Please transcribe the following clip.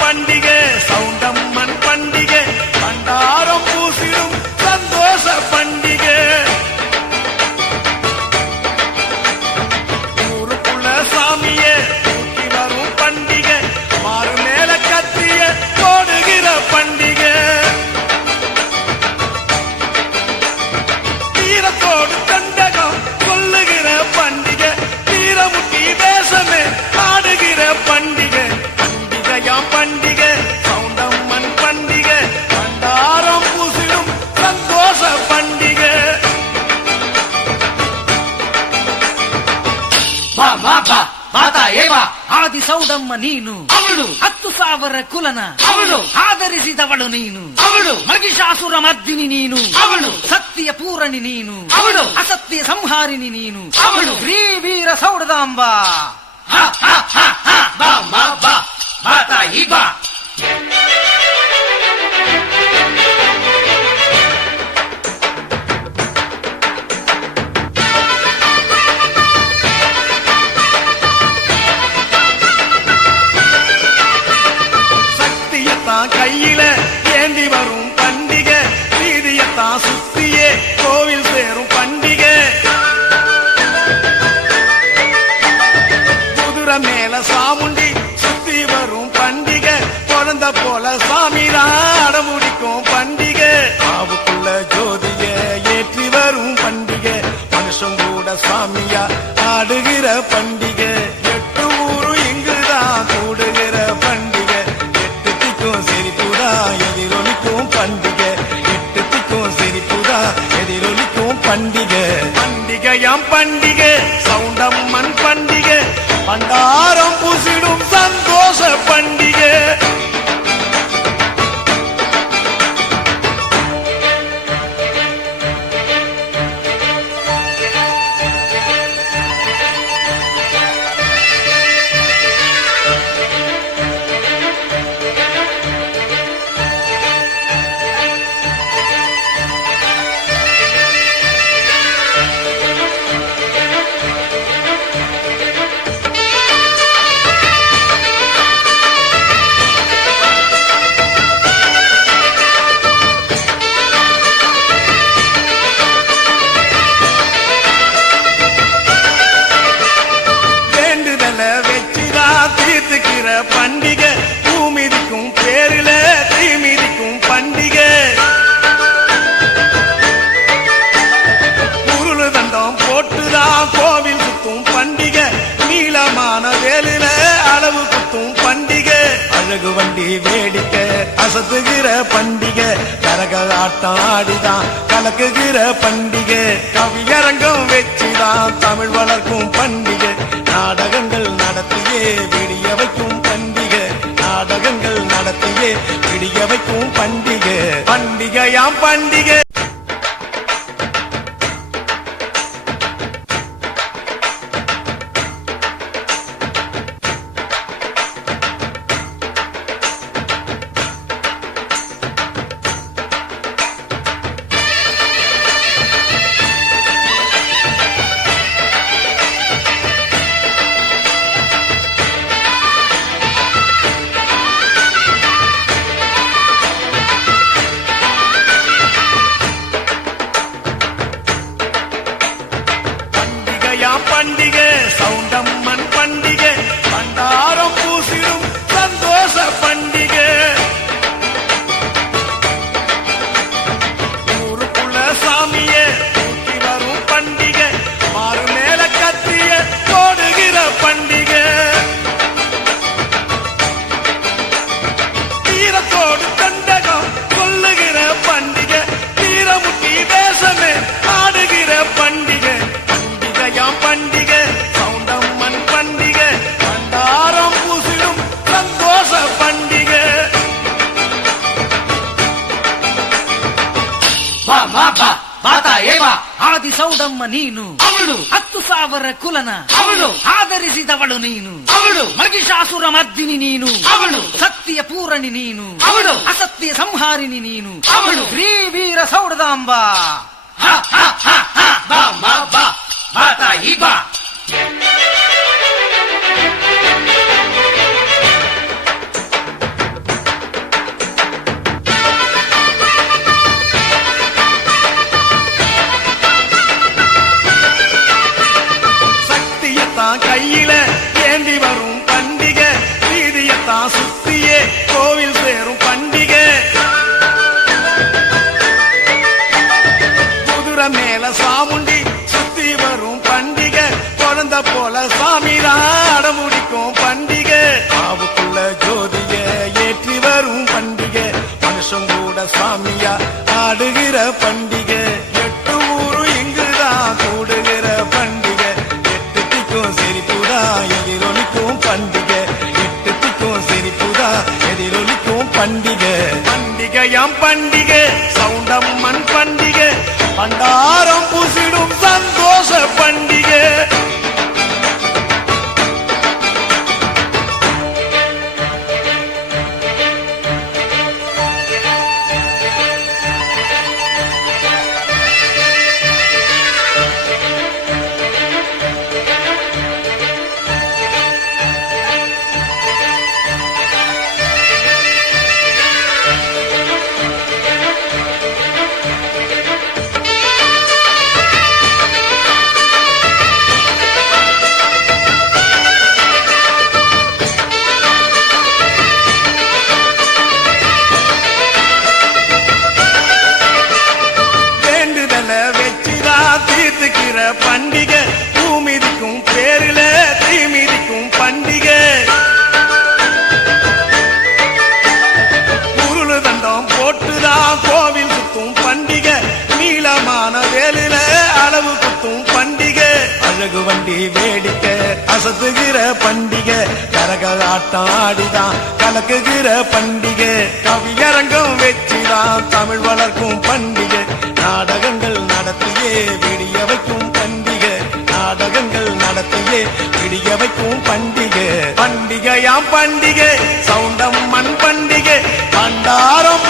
பண்டிகை சவுண்டம்மன் பண்டிகை பண்டாரம் பூசிடும் சந்தோஷ பண்டிகை ஊருக்குள்ள சாமியே தூக்கி வரும் பண்டிகை மாறு மேல கத்திய போடுகிற பண்டிகை தீரத்தோடு தண்டகம் கொல்லுகிற பண்டிகை தீரமுட்டி தேசமே ஆடுகிற பண்டிகை பண்டிகையாம் பண்டிகை சவுண்டம்மன் பண்டிகை பண்டாரம் பூசிடும் சந்தோஷ பண்டிகை ಬಾ ಬಾ ಬಾ ಮಾತಾ ಏವಾ ಆದಿ ಸೌಡಮ್ಮ ನೀನು ಅವಳು 10,000 ಕುಲನ ಅವಳು ಆದರಿಸಿದವಳು ನೀನು ಅವಳು ಮಹಿಷಾಸುರ ಮರ್ದಿನಿ ನೀನು ಅವಳು ಸತ್ಯ ಪೂರಣಿ ನೀನು ಅವಳು ಅಸತ್ಯ ಸಂಹಾರಿಣಿ ನೀನು ಅವಳು ಶ್ರೀ ವೀರ ಸೌಡದಾಂಬ ಬಾ ಮಾ ಬಾ ಮಾತಾ ಈ ಬಾ கையில ஏந்தி வரும் பண்டிகை வீதியத்தான் சுத்தியே கோவில் சேரும் பண்டிகை குதிரை மேல சாமுண்டி சுத்தி வரும் பண்டிகை குழந்தை போல சாமிதான் அடமுடிக்கும் பண்டிகை ஆவுக்குள்ள ஜோதிய ஏற்றி வரும் பண்டிகை மனுஷன் கூட சாமியா ஆடுகிற பண்டிகை 8 ஊரு இங்குதான் கூடுகிற பண்டிகை எதிரொலிக்கும் பண்டிகை 8 திக்கும் சிரிப்புதா எதிரொலிக்கும் பண்டிகை பண்டிகையாம் பண்டிகை சவுண்டம்மன் பண்டிகை பண்டாரம் பூசிடும் சந்தோஷ பண்டிகை பண்டிகை பூமிதிக்கும் பேரில தீமிதிக்கும் பண்டிகை உருளு தண்டம் போட்டுதான் கோவில் சுத்தும் பண்டிகை நீளமான வேலில அளவு குத்தும் பண்டிகை அழகு வண்டி வேடிக்கை அசத்துகிற பண்டிகை கரக ஆட்டம் ஆடிதான் கலக்குகிற பண்டிகை கவியரங்கம் வச்சுதான் தமிழ் வளர்க்கும் பண்டிகை நாடகங்கள் நடத்தியே விடிய வைக்கும் பண்டிகை நாடகங்கள் நடத்தியே விடிய வைக்கும் பண்டிகை பண்டிகையாம் பண்டிகை பண்டிகை சவுண்டம்மன் பண்டிகை பண்டாரம் பூசிடும் சந்தோஷ பண்டிகை ஊருக்குள்ள சாமியே தூக்கி வரும் பண்டிகை மாறு மேல கத்திய போடுகிற பண்டிகை தீரத்தோடு தண்டகம் கொல்லுகிற பண்டிகை தீரமுட்டி தேசமே ஆடுகிற பண்டிகை பண்டிகை சவுண்டம்மன் பண்டிகை பண்டாரம் பூசிடும் சந்தோஷ பண்டிகை ಬಾ ಮಾ ಬಾ ಮಾತಾ ಏವಾ ಆದಿ ಸೌಡಮ್ಮ ನೀನು ಅವಳು 10,000 ಕುಲನ ಅವಳು ಆದರಿಸಿದವಳು ನೀನು ಅವಳು ಮಹಿಷಾಸುರ ಮರ್ದಿನಿ ನೀನು ಅವಳು ಸತ್ಯ ಪೂರಣಿ ನೀನು ಅವಳು ಅಸತ್ಯ ಸಂಹಾರಿಣಿ ನೀನು ಅವಳು ಶ್ರೀ ವೀರ ಸೌಡದಾಂಬ ಬಾ ಮಾ ಬಾ ಮಾತಾ ಈ ಬಾ பண்டிகை பண்டிகையாம் பண்டிகை சவுண்டம்மன் பண்டிகை பண்டாரம் பூசிடும் சந்தோஷ பண்டிகை பண்டிகை பூமிதிக்கும் பேரில தீமிதிக்கும் பண்டிகை உருளு தண்டம் போட்டுதான் கோவில் சுத்தும் பண்டிகை நீளமான வேலில அளவு குத்தும் பண்டிகை அழகு வண்டி வேடிக்கை அசத்துகிற பண்டிகை கரகலாட்டம் ஆடிதான் கலக்குகிற பண்டிகை கவியரங்கம் வச்சுதான் தமிழ் வளர்க்கும் பண்டிகை நாடகங்கள் நடத்தியே விடிய வைக்கும் பண்டிகை நாடகங்கள் நடத்தியே விடிய வைக்கும் பண்டிகை பண்டிகையாம் பண்டிகை சவுண்டம்மன் பண்டிகை பண்டாரம்